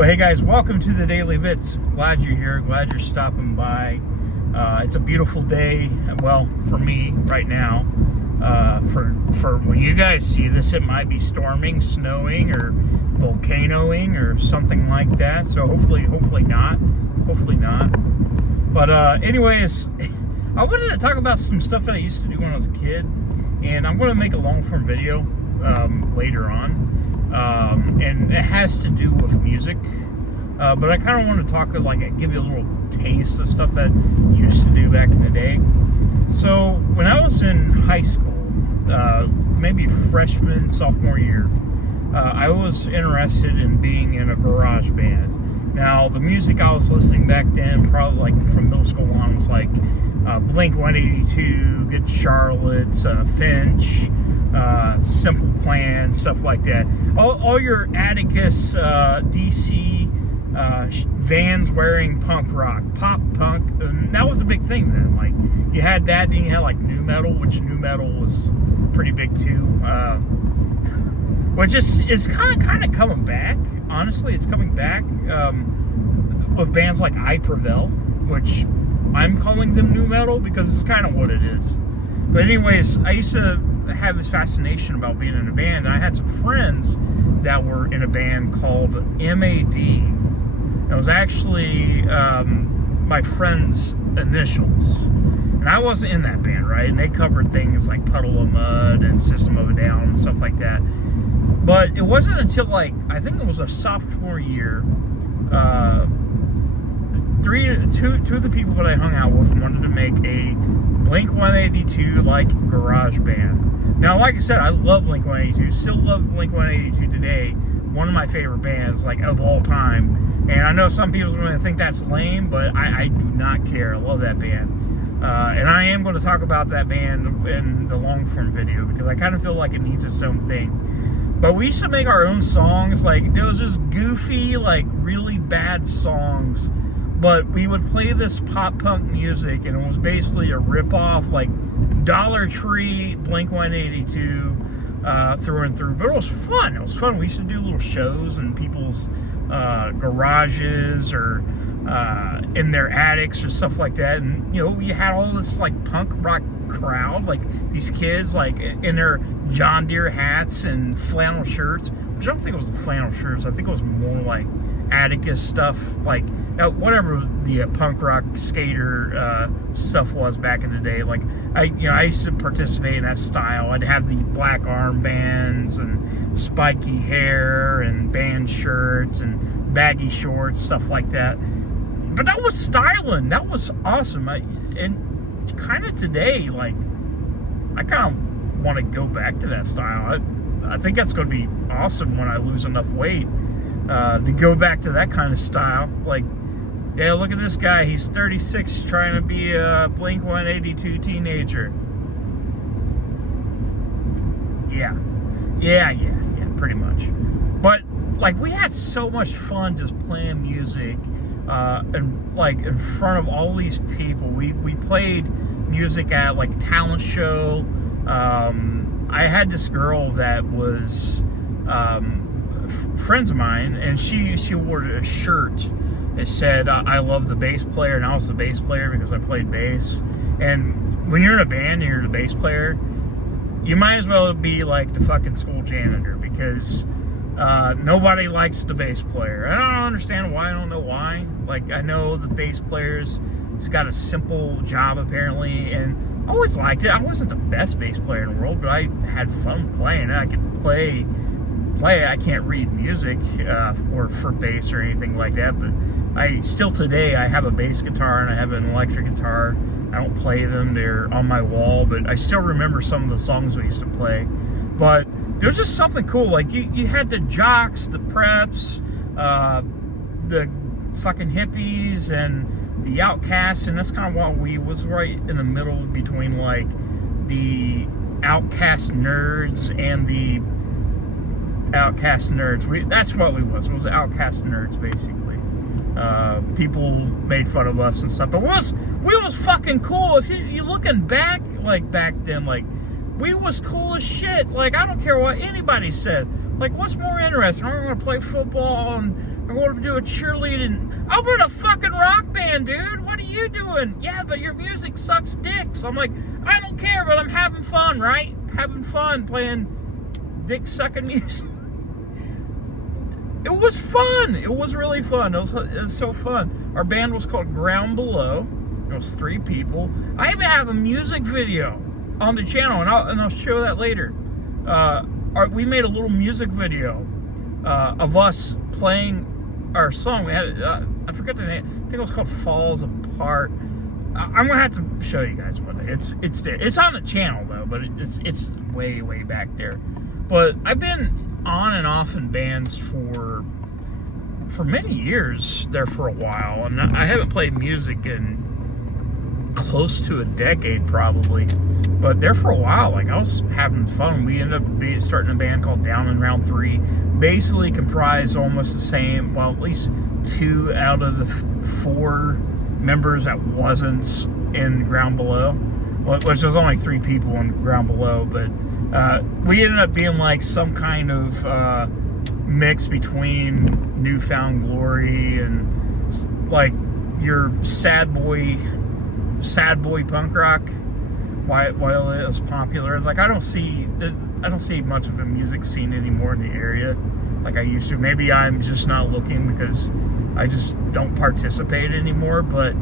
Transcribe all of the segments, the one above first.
Well, hey guys, welcome to the Daily Bits. Glad you're here. Glad you're stopping by. It's a beautiful day. Well, for me right now. For when you guys see this, it might be storming, snowing, or volcanoing, or something like that. So hopefully not. Hopefully not. But anyways, I wanted to talk about some stuff that I used to do when I was a kid, and I'm going to make a long-form video later on. And it has to do with music, but I kind of want to talk, give you a little taste of stuff that I used to do back in the day. So when I was in high school, maybe freshman, sophomore year, I was interested in being in a garage band. Now, the music I was listening back then, probably from middle school on, was Blink-182, Good Charlotte's, Finch, Simple Plan, stuff like that. All your Atticus, DC, Vans wearing punk rock, pop punk, and that was a big thing then. You had that, then you had nu metal, which nu metal was pretty big too. Which is kind of coming back. Honestly, it's coming back with bands like I Prevail, which I'm calling them nu metal because it's kind of what it is. But anyways, I used to have this fascination about being in a band, and I had some friends that were in a band called MAD. It was actually my friend's initials, and I wasn't in that band, right? And they covered things like Puddle of Mud and System of a Down and stuff like that. But it wasn't until I think it was a sophomore year, two of the people that I hung out with wanted to make a Blink-182 garage band. Now, like I said, I love Blink-182, still love Blink-182 today. One of my favorite bands, of all time. And I know some people are going to think that's lame, but I do not care. I love that band. And I am going to talk about that band in the long-form video because I kind of feel like it needs its own thing. But we used to make our own songs. There was just goofy, really bad songs. But we would play this pop-punk music, and it was basically a rip-off, Dollar Tree, Blink-182 through and through. But it was fun. It was fun. We used to do little shows in people's garages or in their attics or stuff like that. And, you had all this, punk rock crowd, these kids, in their John Deere hats and flannel shirts. Which I don't think it was the flannel shirts. I think it was more Atticus stuff, whatever the punk rock skater stuff was back in the day. I used to participate in that style. I'd have the black armbands and spiky hair and band shirts and baggy shorts, stuff like that. But that was styling. That was awesome. And kind of today, I kind of want to go back to that style. I think that's going to be awesome when I lose enough weight. To go back to that kind of style. Yeah, look at this guy. He's 36 trying to be a Blink-182 teenager. Yeah, pretty much. But, we had so much fun just playing music and, in front of all these people. We played music at, talent show. I had this girl that was friends of mine, and she wore a shirt that said I love the bass player, and I was the bass player because I played bass. And when you're in a band and you're the bass player, you might as well be the fucking school janitor because nobody likes the bass player. I don't understand why. I don't know why. I know the bass player's got a simple job apparently, and I always liked it. I wasn't the best bass player in the world, but I had fun playing it. I could play. I can't read music or for bass or anything like that, but I still today I have a bass guitar and I have an electric guitar. I don't play them, they're on my wall, but I still remember some of the songs we used to play. But there's just something cool. You had the jocks, the preps, the fucking hippies, and the outcasts, and that's kind of what we was right in the middle between the outcast nerds and the outcast nerds. That's what we was. It was outcast nerds, basically. People made fun of us and stuff, but we was fucking cool. If you looking back, back then, we was cool as shit. I don't care what anybody said. What's more interesting? Are we gonna play football and I'm going to do a cheerleading. I'm in a fucking rock band, dude. What are you doing? Yeah, but your music sucks dicks. I'm like, I don't care, but I'm having fun, right? Having fun playing dick-sucking music. It was fun. It was really fun. It was so fun. Our band was called Ground Below. It was 3 people. I even have a music video on the channel, and I'll show that later. We made a little music video of us playing our song. We had I forget the name. I think it was called Falls Apart. I'm gonna have to show you guys one day. It's there. It's on the channel though, but it's way back there. But I've been on and off in bands for many years there for a while, and I haven't played music in close to a decade probably. But there for a while, like I was having fun. We ended up starting a band called Down in Round 3, basically comprised almost the same, well, at least 2 out of the 4 members that wasn't in Ground Below, which was only 3 people in Ground Below, but we ended up being like some kind of mix between Newfound Glory and like your sad boy punk rock. While it was popular, like I don't see much of a music scene anymore in the area like I used to. Maybe I'm just not looking because I just don't participate anymore. But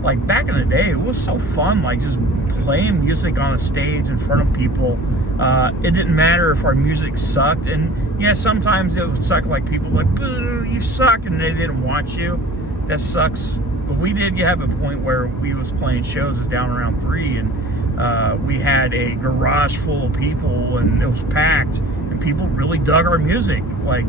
like back in the day, it was so fun, like just playing music on a stage in front of people. It didn't matter if our music sucked, and yeah, sometimes it would suck. Like people were like, "Boo, you suck," and they didn't want you. That sucks. But we did have a point where we was playing shows at Down Around 3, and we had a garage full of people, and it was packed, and people really dug our music. Like,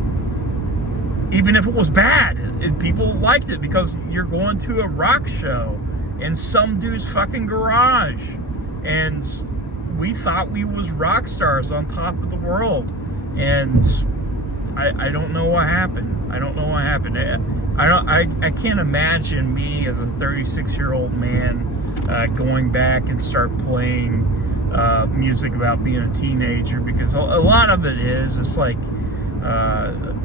even if it was bad, people liked it because you're going to a rock show in some dude's fucking garage, and we thought we was rock stars on top of the world, and I don't know what happened. I don't know what happened. I can't imagine me as a 36-year-old man going back and start playing music about being a teenager, because a lot of it is, it's like,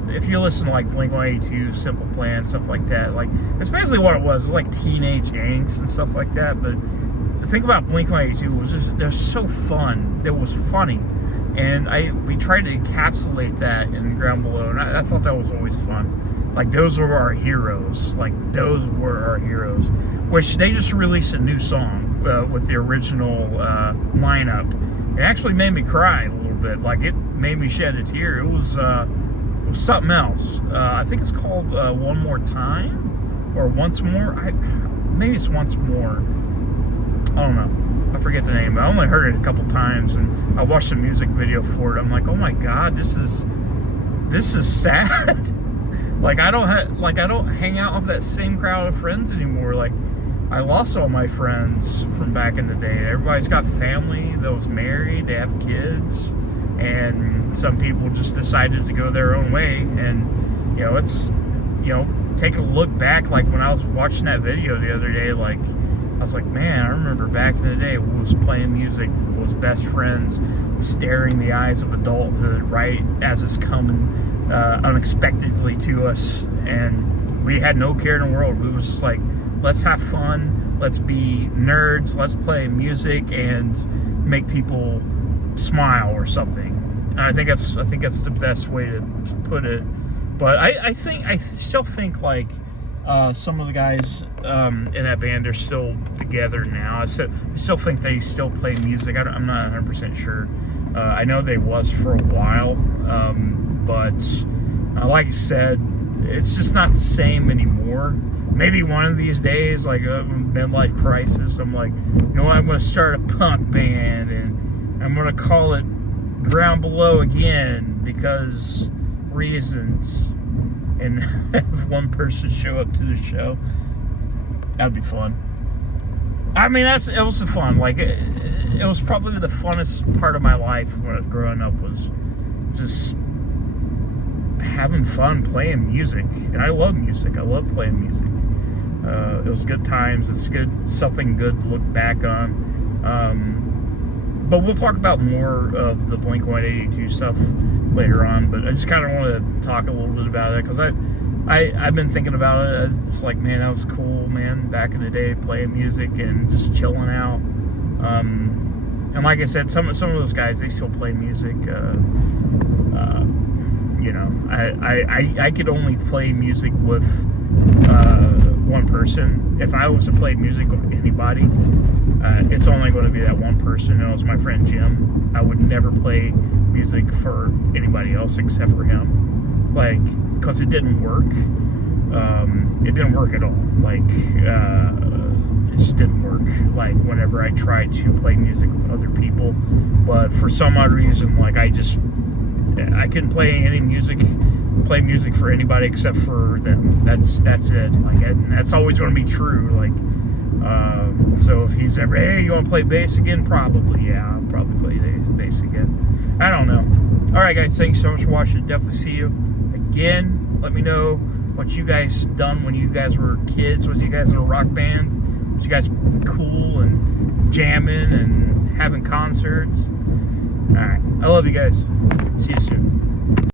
if you listen to like Blink-182, Simple Plan, stuff like that, like, it's basically what it was like teenage angst and stuff like that. But the thing about Blink-182 was just, they're so fun. It was funny. And we tried to encapsulate that in Ground Below, and I thought that was always fun. Like, those were our heroes. Like, those were our heroes. Which, they just released a new song with the original lineup. It actually made me cry a little bit. Like, it made me shed a tear. It was something else. I think it's called One More Time? Or Once More? Maybe it's Once More. I don't know. I forget the name. I only heard it a couple times, and I watched a music video for it. I'm like, oh my god, this is sad. Like, I don't hang out with that same crowd of friends anymore. Like, I lost all my friends from back in the day. Everybody's got family that was married, they have kids, and some people just decided to go their own way. And it's taking a look back, like when I was watching that video the other day, like, I was like, man, I remember back in the day, we was playing music, was best friends, staring the eyes of adulthood right as it's coming unexpectedly to us, and we had no care in the world. We was just like, let's have fun, let's be nerds, let's play music and make people smile or something. And I think that's the best way to put it. But I still think like some of the guys in that band are still together now. I still think they still play music. I'm not 100% sure. I know they was for a while, but like I said, it's just not the same anymore. Maybe one of these days, like a midlife crisis, I'm like, I'm going to start a punk band, and I'm going to call it Ground Below again, because reasons. And have one person show up to the show. That'd be fun. I mean, it was fun. Like, it was probably the funnest part of my life when I was growing up, was just having fun playing music. And I love music. I love playing music. It was good times. It's something good to look back on. But we'll talk about more of the Blink-182 stuff later on. But I just kind of want to talk a little bit about it, because I I've been thinking about it. It's like, man, that was cool, man. Back in the day, playing music and just chilling out. And like I said, some of those guys, they still play music. You know, I could only play music with one person. If I was to play music with anybody, it's only going to be that one person. And it was my friend Jim. I would never play music for anybody else except for him, like, because it didn't work. It didn't work at all. Like, it just didn't work. Like, whenever I tried to play music with other people, but for some odd reason, like, I couldn't play music for anybody except for them. That's it. Like, and that's always going to be true. Like, so if he's ever, hey, you want to play bass again? Probably, yeah, I'll probably play bass again. I don't know. All right, guys, thanks so much for watching. Definitely see you again. Let me know what you guys done when you guys were kids. Was you guys in a rock band? Was you guys cool and jamming and having concerts? All right, I love you guys. See you soon.